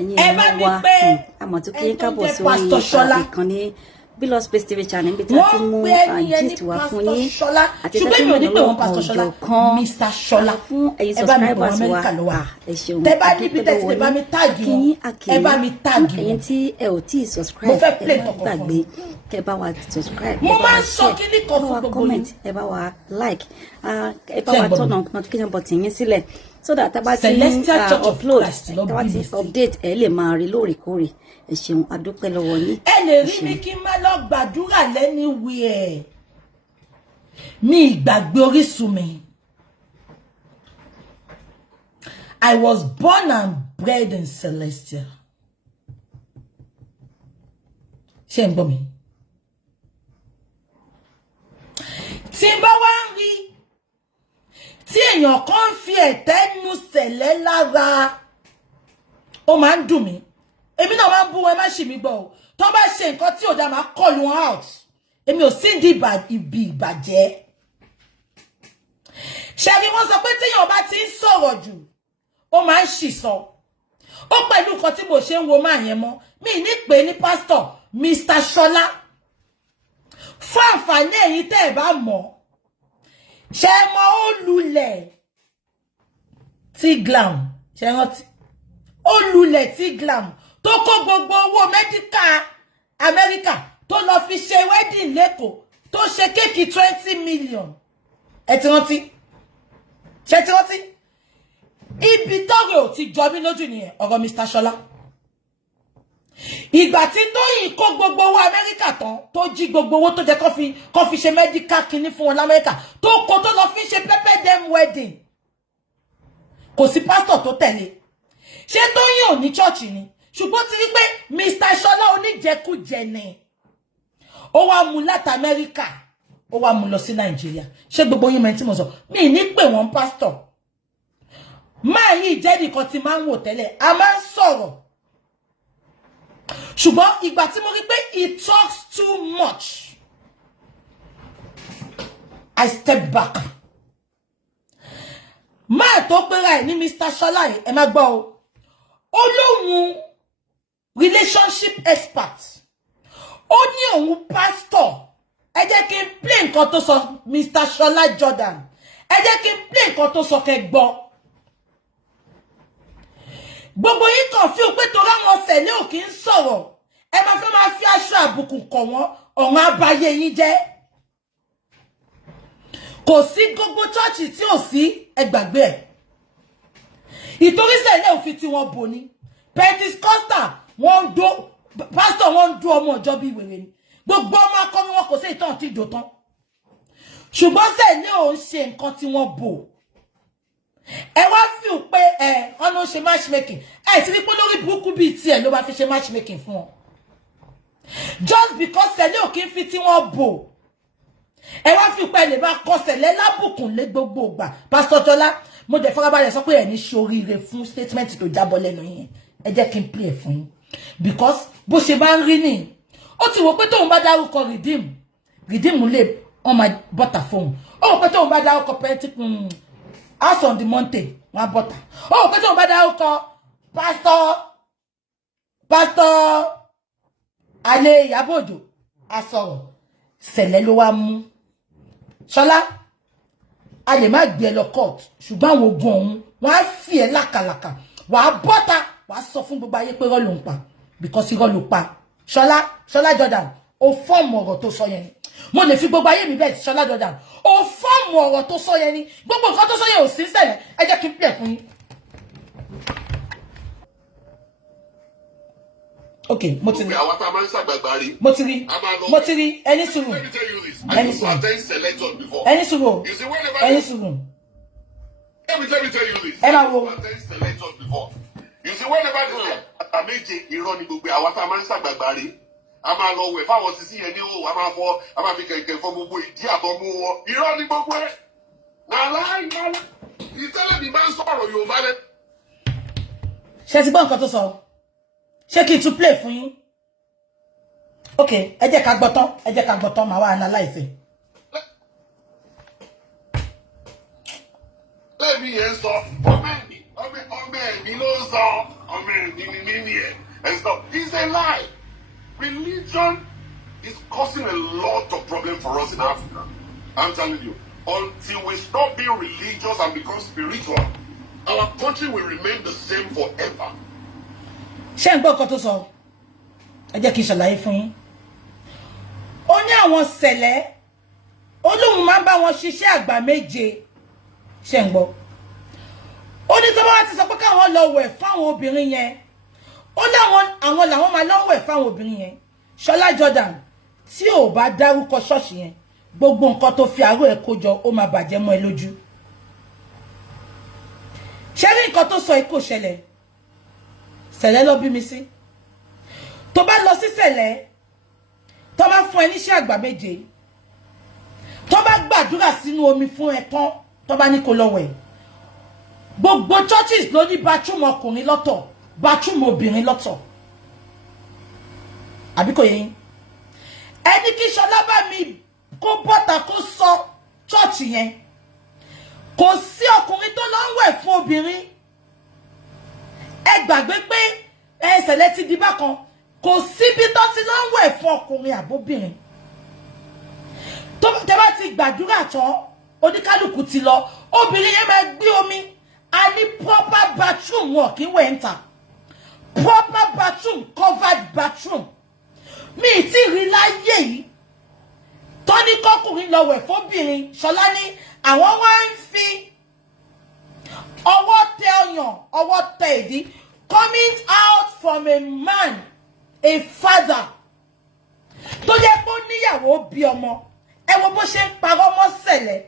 ẹ̀yin èèyàn wa àmọ́ tó kí n kábọ̀ sórí ìkànnì Below Space TV channel níbi tí a ti mú gist wá fún yín àti tẹ́tí mọ̀ lọ́wọ́ kan ọjọ́ kan fún ẹ̀yin subscribers wa ẹ ṣeun ẹ̀yin tí ẹ ò tí subscribe ẹ má gbàgbé kẹ́ bá wa subscribe ẹ bá wa share ẹ bá wa comment ẹ bá wa like ẹ bá wa turn on notification button yín sílẹ̀ so that taba ti upload taba ti update ẹ lè máa rí lóòrèkóòrè ẹ ṣeun adúpẹ́ lọ́wọ́ yín ẹ lè rí mi kí n má lọ gbàdúrà anywhere mi ìgbàgbé orísun mi. I was born and bred in Celestia. Ṣé ń gbọ́ mi? Tí n bá wá ń rí tí èèyàn kan fi ẹ̀tẹ́ nu sẹ̀lẹ̀ lára ó máa ń dùn mí. Èmi náà máa ń bú wọn, ẹ má ṣì mí gbọ́ o. Tó bá ṣe nǹkan tí ò dá máa call wọn out. Èmi ò sí di ibi ìbàjẹ́. Ṣé rí wọ́n sọ pé téèyàn bá ti ń sọ̀rọ̀ jù ó máa ń ṣì sọ. Ó pẹ̀lú nǹkan tí mo ṣe ń wo máa yẹn mọ́. Mi ní pè ní pastor Mr. Shola. Fún àǹfààní ẹ̀yin tẹ́ ẹ bá mọ̀. Ṣé mọ̀ ó lulẹ̀ tí glam. Ṣé rántí? Ó lulẹ̀ tí glam. Tó kó gbogbo owó medical America tó lọ fi ṣe wedding lẹ́kọ̀ọ́ tó ṣe kéèkì 20 million. Ẹ ti rántí? Ṣé ti rántí? Ibi tọ́rọ̀ ò ti jọ mí lójú nìyẹn ọ̀rọ̀ Mr. Shola. Ìgbà tí Tóyìn kó gbogbo owó America tán tó jí gbogbo owó tó jẹ́ kó fi ṣe medical kíní fún wọn l'Amẹ́ríkà tó kó tó lọ fi ṣe pepper dem wedding. Kò sí pastor tó tẹ̀lé. Ṣé Tóyìn ò ní church ni? Ṣùgbọ́n ti rí pé Mr. Shola oníjẹkújẹ ni. Ó wá mú láti America, ó wá mú lọ sí Nigeria. Ṣé gbogbo yín mọ̀ tí mo sọ? Mi ní pé wọ́n pastor. Máa yìí jẹ́ nìkan tí máa ń wò tẹ́lẹ̀, a máa ń sọ̀rọ̀. Ṣùgbọ́n ìgbà tí mo rí pé he talks too much, I step back. Máa tó pera ẹ̀ ní Mr. Shola ẹ má gbọ́ o. Ó lóhun relationship expert. Ó ní òun pastor. Ẹ jẹ́ kí n play nǹkan tó sọ Mr. Shola Jordan. Ẹ jẹ́ kí n play nǹkan tó sọ kẹ́ gbọ́. Gbogbo yín kàn fi pé tó ráwọn sẹ̀lẹ̀ ò kí ń sọ̀rọ̀. Ẹ máa fẹ́ máa fi aṣọ àbùkù kọ̀ wọ́n, ọ̀run abayé yín jẹ́. Kò sí gbogbo chọ́ọ̀chì tí ò sí ẹgbàgbé ẹ̀. Ìtorí sẹ̀lẹ̀ ò fi tí wọ́n bò ní. Pentecostal wọ́n ń dó, pastor wọ́n ń dó ọmọ ìjọ bí wèrè ni. Gbogbo ọmọ akọni wọn kò sí ìtàn tí ìdò tán. Ṣùgbọ́n sẹ̀lẹ̀ ò ń ṣe nǹkan tí wọ́n bò. Ẹ wá fi pé ọ̀nà ṣe matchmaking. Ti rí pé lórí burúkú bíi tiẹ̀ ló bá fi ṣe matchmaking fún ọ. Just because sẹ̀lẹ̀ ò kí ń fi tí wọ́n bò. Ẹ wá fi pé lè bá kọ sẹ̀lẹ̀ lábùkún lé gbogbo ìgbà. Pastor Shola, mo dẹ̀ farabalẹ̀ sọ pé ẹ ní ṣoríire fún statement tó jábọ́ lẹ́nu yẹn. Ẹ jẹ́ kí n play fún yín. Because bó ṣe bá ń rí ni. Ó ti wò pé tóun bá dárúkọ redeem lè on my butter phone. Ó wò pé tóun bá dárúkọ House on the mountain, my butter. Oh, pé tóun bá dárúkọ pastor Ale Yabojo a sọ̀rọ̀ sẹ̀lẹ̀ ló wá mú. Shola, a lè má gbé lọ court, ṣùgbọ́n àwọn ogun ọ̀hún wọ́n á fi ẹ́ lákàlàkà. Wà á bọ́ta, wà á sọ fún gbogbo ayé pé irọ́ ló ń pa. Because irọ́ ló pa. Shola Jordan, ó fọ́ọ̀mù ọ̀rọ̀ tó sọ yẹn ni. Mo lè fi gbogbo ayé mi bẹ́ẹ̀ Shola Jordan. Ó fọ́ọ̀mù ọ̀rọ̀ tó sọ yẹn ni. Gbogbo nǹkan tó sọ yẹn ò sí sẹ́lẹ̀. Ẹ jẹ́ kí n play fún yín. Okay, mo ti rí. Àwọn tá a máa ń ṣàgbàgbà rí. Mo ti rí. Ẹni sùúrù. Ẹni sùúrù. Ẹni sùúrù. Ẹni sùúrù. Let me tell you this. Ẹ máa wo. You see, whenever this àméje irọ́ ni gbogbo àwọn tá a máa ń ṣàgbàgbà rí. A máa lọ wẹ̀ fáwọn sisi yẹn ní o, a máa fi kẹ̀kẹ́ fọ gbogbo ìdí àtọ́mú wọn. Irọ́ ni gbogbo ẹ̀. Nàlá. Ìtẹ́lẹ̀ mi máa ń sọ̀rọ̀ Yorùbá rẹ̀. Ṣé ti gbọ́ nǹkan tó sọ? Ṣé kí n tún play fún yín? Okay, ẹ jẹ́ ká gbọ́ tán, màá wá analyze. Lẹ́mi yẹn sọ, ọmọ ẹ̀mí ló ń sọ, ọmọ ẹ̀mí ni and stuff. It's a lie. Religion is causing a lot of problems for us in Africa. I'm telling you. Until we stop being religious and become spiritual, our country will remain the same forever. Ṣé ń gbọ́ nǹkan tó sọ? Ẹ jẹ́ kí n ṣàlàyé fún yín. Ó ní àwọn sẹ̀lẹ̀, Olóhun máa ń bá wọn ṣiṣẹ́ àgbà méje. Ṣé ń gbọ́? Ó ní tó bá ti sọ pé káwọn lọ wẹ̀ fáwọn obìnrin yẹn. Ó láwọn làwọn máa lọ wẹ̀ fáwọn obìnrin yẹn. Shola Jordan tí ò bá dárúkọ ṣọ́ọ̀ṣì yẹn, gbogbo nǹkan tó fi àárọ̀ ẹ̀ kó jọ ó máa bàjẹ́ mọ́ ẹ lójú. Ṣé rí nǹkan tó sọ ikú ṣẹlẹ̀? Sẹ̀lẹ̀ ló bí mi sí. Tó bá lọ sí Sẹ̀lẹ̀, tó bá fún ẹ níṣẹ́ àgbà méje, tó bá gbàdúrà sínú omi fún ẹ tán, tó bá ní kó lọ wẹ̀. Gbogbo churches ló ní bathroom ọkùnrin lọ́tọ̀, bathroom obìnrin lọ́tọ̀. Àbí kò yé yín? Ẹni kí Shola bá mi kó bọ́ta kó sọ church yẹn. Kò sí ọkùnrin tó lọ ń wẹ̀ fún obìnrin. Ẹ gbàgbé pé Sẹ̀lẹ̀ ti di bákan. Kò síbi tó ti lọ ń wẹ̀ fún ọkùnrin àbóbìnrin. Tẹ́ bá ti gbàdúrà tán, oníkálùkù ti lọ. Obìnrin yẹn máa gbé omi. A ní proper bathroom wọn kì í wẹ̀ ń tà. Proper bathroom, covered bathroom. Mi ti rí láyé yìí. Tọ́ní kọ́kùnrin lọ wẹ̀ fóbìnrin. Shola ní àwọn wá ń fi ọwọ́ tẹ ọyàn, ọwọ́ tẹ ìdí. Coming out from a man, a father. Tó jẹ́ pé ó níyàwó bí ọmọ. Ẹ wo bó ṣe ń parọ́ mọ́ Sẹ̀lẹ̀.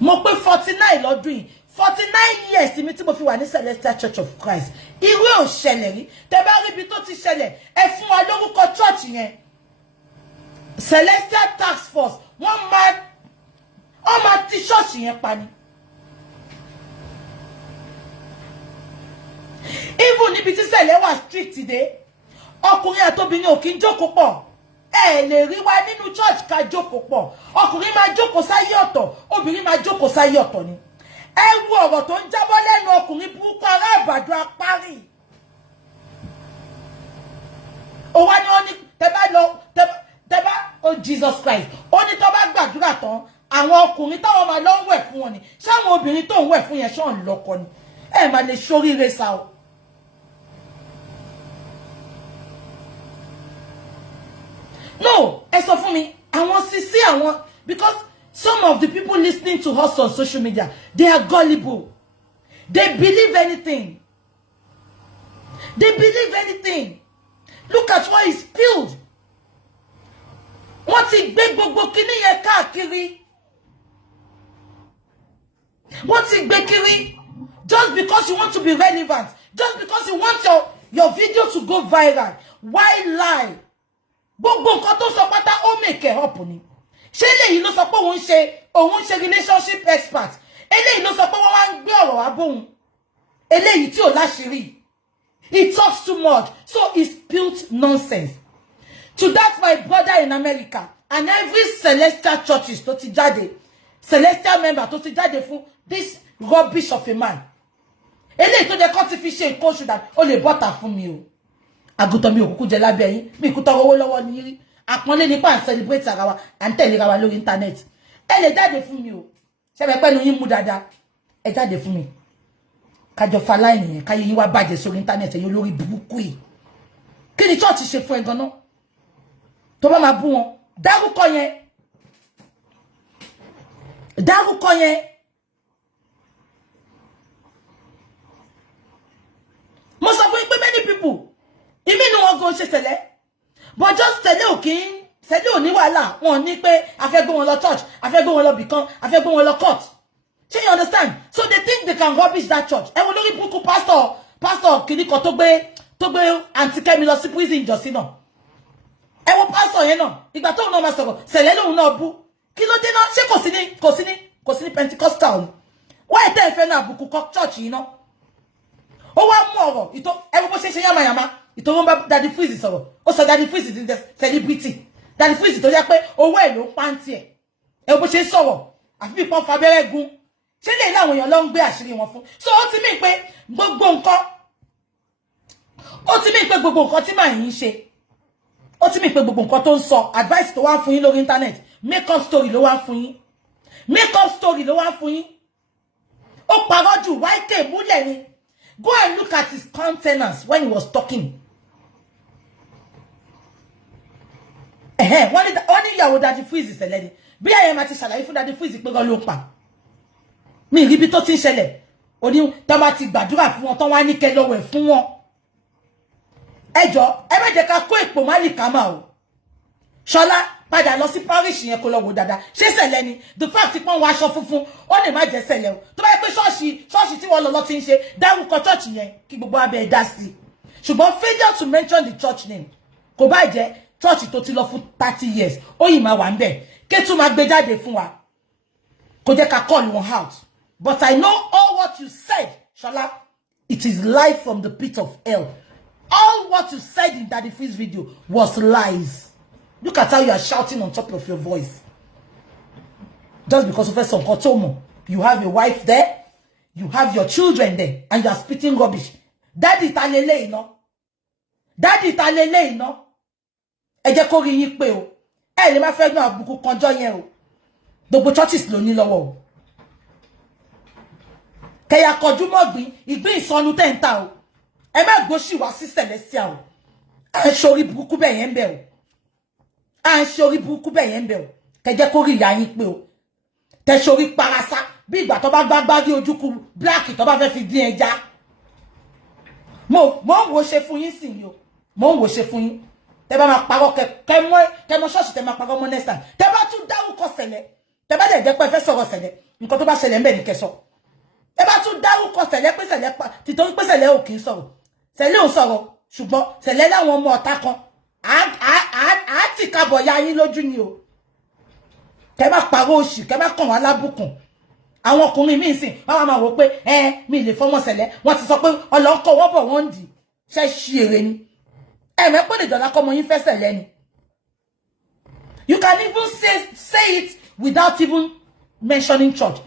Mo pé 49 lọ́dún yìí. 49 years mi tí mo fi wà ní Celestial Church of Christ. Irú ò ṣẹlẹ̀ rí. Tẹ́ bá rí ibi tó ti ṣẹlẹ̀, ẹ fún wa lórúkọ church yẹn. Celestial Task Force. Wọ́n máa ti church yẹn pa ni. Even níbi tí Sẹ̀lẹ̀ wà strict today, ọkùnrin àtobìnrin ò kí ń jókòó pọ̀. Ẹ lè rí wa nínú church ká jókòó pọ̀. Ọkùnrin máa jókòó sáyé ọ̀tọ̀, obìnrin máa jókòó sáyé ọ̀tọ̀ ni. Ẹ wo ọ̀rọ̀ tó ń jábọ́ lẹ́nu ọkùnrin burúkú ará Ìbàdàn apárí. Ó wá ní ó ní tẹ́ bá oh Jesus Christ. Ó ní tó bá gbàdúrà tán, àwọn ọkùnrin táwọn máa lọ ń wẹ̀ fún wọn ni. Ṣé àwọn obìnrin tó ń wẹ̀ fún yẹn ṣọ́n lọ́kọ ni? Ẹ máa lè ṣoríire sa o. No, ẹ sọ fún mi, àwọn sisi àwọn, because some of the people listening to us on social media, they are gullible. They believe anything. They believe anything. Look at what is spilled. Wọ́n ti gbé gbogbo kíní yẹn káàkiri. Wọ́n ti gbé kiri. Just because you want to be relevant. Just because you want your video to go viral. Why lie? Gbogbo nǹkan tó sọ pátá ó make up ni. Ṣé eléyìí ló sọ pé òun ṣe relationship expert. Eléyìí ló sọ pé wọ́n wá ń gbé ọ̀rọ̀ wá bóun. Eléyìí tí ò láṣìírí. He talks too much, so he spilled nonsense. To that my brother in America and every Celestial churches tó ti jáde, Celestial member tó ti jáde fún this rubbish of a man. Eléyìí tó jẹ́ kó ti fi ṣe nǹkan oṣù dà ó lè bọ́ta fún mi o. Àgùntàn mi ò kúkú jẹ lábẹ́ yín, mi kú tọrọ owó lọ́wọ́ ní rí. Àpọ́nlé nípa à ń celebrate ara wa, à ń tẹ̀léra wa lórí internet. Ẹ lè jáde fún mi o. Ṣé bẹ́ẹ̀ pẹ́nu yín mú dáadáa? Ẹ jáde fún mi. Kájọ fa line yẹn, káyé yín wá bàjẹ́ sórí internet ẹ̀yin olórí burúkú yìí. Kí ni church ṣe fún ẹ gan-an? Tó bá máa bú wọn, dárúkọ yẹn. Dárúkọ yẹn. Mo sọ fún yín pé many people ìmí ni wọn gan ṣe Sẹ̀lẹ̀, but just Sẹ̀lẹ̀ ò ní wàhálà. Wọn ní pé a fẹ́ gbé wọn lọ church, a fẹ́ gbé wọn lọ bìkan, a fẹ́ gbé wọn lọ court. So you understand? So they think they can rubbish that church. Ẹ wo lórí burúkú pastor kìnnìkan tó gbé Aunty Kẹ́mi lọ sí prison ìjọsìn náà. Ẹ wo pastor yẹn náà, ìgbà tóun náà máa sọ̀rọ̀, Sẹ̀lẹ̀ lòun náà bú. Kí ló dé náà? Ṣé kò sí ní Pentecostal ni? Why tẹ́ ẹ fẹ́ náà àbùkù church yìí náà? Ó wá mú ọ̀rọ̀ ẹ wo bó ṣe yàmàyàmá. Ìtòwọ́n bá Daddy Freeze sọ̀rọ̀. Ó sọ Daddy Freeze ti celebrity. Daddy Freeze tó jẹ́ pé owó ẹ̀ ló ń pàǹtì ẹ̀. Ẹ wo bó ṣe sọ̀rọ̀. Àfi bí pọ́n fabẹ́rẹ́ gun. Ṣé lè láwọn èèyàn ló ń gbé àṣírí wọn fún? So ó ti mí pé gbogbo nǹkan ó ti mí pé gbogbo nǹkan tí màá yín ṣe ó ti mí pé gbogbo nǹkan tó ń sọ advice tó wá fún yín lórí internet make up story ló wá fún yín make up story ló wá fún yín ó parọ́ jù YK múlẹ̀ ni go and look at his countenance when he was talking. Wọ́n ní ìyàwó Daddy Freeze ṣẹlẹ̀ ni bí ayé máa ti ṣàlàyé fún Daddy Freeze pé ló ń pa mi rí bí tó ti ń ṣẹlẹ̀ ó ní tó bá ti gbàdúrà fún wọn tó wá ní kẹ́ lọ wẹ̀ fún wọn ẹjọ́ ẹ má jẹ́ ká kó èpò málì kama o Shola padà lọ sí parish yẹn kó lọ wò dáadáa ṣé ṣẹlẹ̀ ni the fact pé wọ́n aṣọ funfun ó lè má jẹ́ ṣẹlẹ̀ o tó bá yẹ pé ṣọ́ọ̀ṣì tí wọ́n lọ ti ń ṣe dárúkọ church yẹn kí gbogbo abẹ́ dá sí ṣùgbọ́n failure to mention the church name kò bá jẹ́ church tó ti lọ fún 30 years ó yìí máa wà ńbẹ̀ Kétù máa gbé jáde fún wa kò jẹ́ ká call wọn out but I know all what you said Shola it is live from the pit of hell. All what you said in Daddy Freeze video was lies. Look at how you are shouting on top of your voice. Just because of some kotomo. You have a wife there. You have your children there. And you are spitting rubbish. Daddy talele ino. Daddy talele ino. Ẹ jẹ́ kó rí yín pé o. Ẹ lè má fẹ́ gbọ́n àbùkù kanjọ́ yẹn o. Gbogbo churches ló ní lọ́wọ́ o. Kẹ̀yà kọjú mọ́gbìn. Ìgbín ìsọnù tẹ́ ń ta o. Ẹ má gbóṣì wá sí Celestial o. À ń ṣorí burúkú bẹ́ẹ̀ yẹn ń bẹ̀ o. À ń ṣorí burúkú bẹ́ẹ̀ yẹn ń bẹ̀ o. Kẹ́ jẹ́ kó rí ìyá yín pé o. Tẹ́ ṣorí parasa bí ìgbà tó bá gbágbá rí ojúkú black tó bá fẹ́ fi dín ẹja. Mo ń wo ṣe fún yín sìn yìí o. Mo ń wo ṣe fún yín. Tẹ́ bá máa parọ́ kẹ́ mọ́ ṣọ́ọ̀ṣì tẹ́ máa parọ́ mọ́ next time. Tẹ́ bá tún dárúkọ Sẹ̀lẹ̀. Tẹ́ bá dẹ̀ jẹ́ pé ẹ fẹ́ sọ̀rọ̀ Sẹ̀lẹ̀. Nǹkan tó bá ṣẹlẹ̀ ń bẹ̀ ní kẹ́ sọ. Tẹ́ bá tún dárúkọ Sẹ̀lẹ̀ pé Sẹ̀lẹ̀ pa títorí pé Sẹ̀lẹ̀ ò kì í sọ̀rọ̀. Sẹ̀lẹ̀ ò sọ̀rọ̀ ṣùgbọ́n Sẹ̀lẹ̀ láwọn ọmọ ọ̀tá kan á ti kábọ̀ ya yín lójú ni o. Kẹ́ má parọ́ òṣì kẹ́ má kàn wá lábùkùn. Àwọn ọkùnrin míì sìn wọ́n máa wò pé mi lè fọmọ Sẹ̀lẹ̀ wọ́n ti sọ pé ọlọ́kọ̀ wọ́n bọ̀ wọ́n dì ṣe ṣí èrè ni. Mẹ́pọ̀ lè dọ̀lá kọ́mọ yín fẹ́ Sẹ̀lẹ̀ ni. You can even say it without even mentioning church.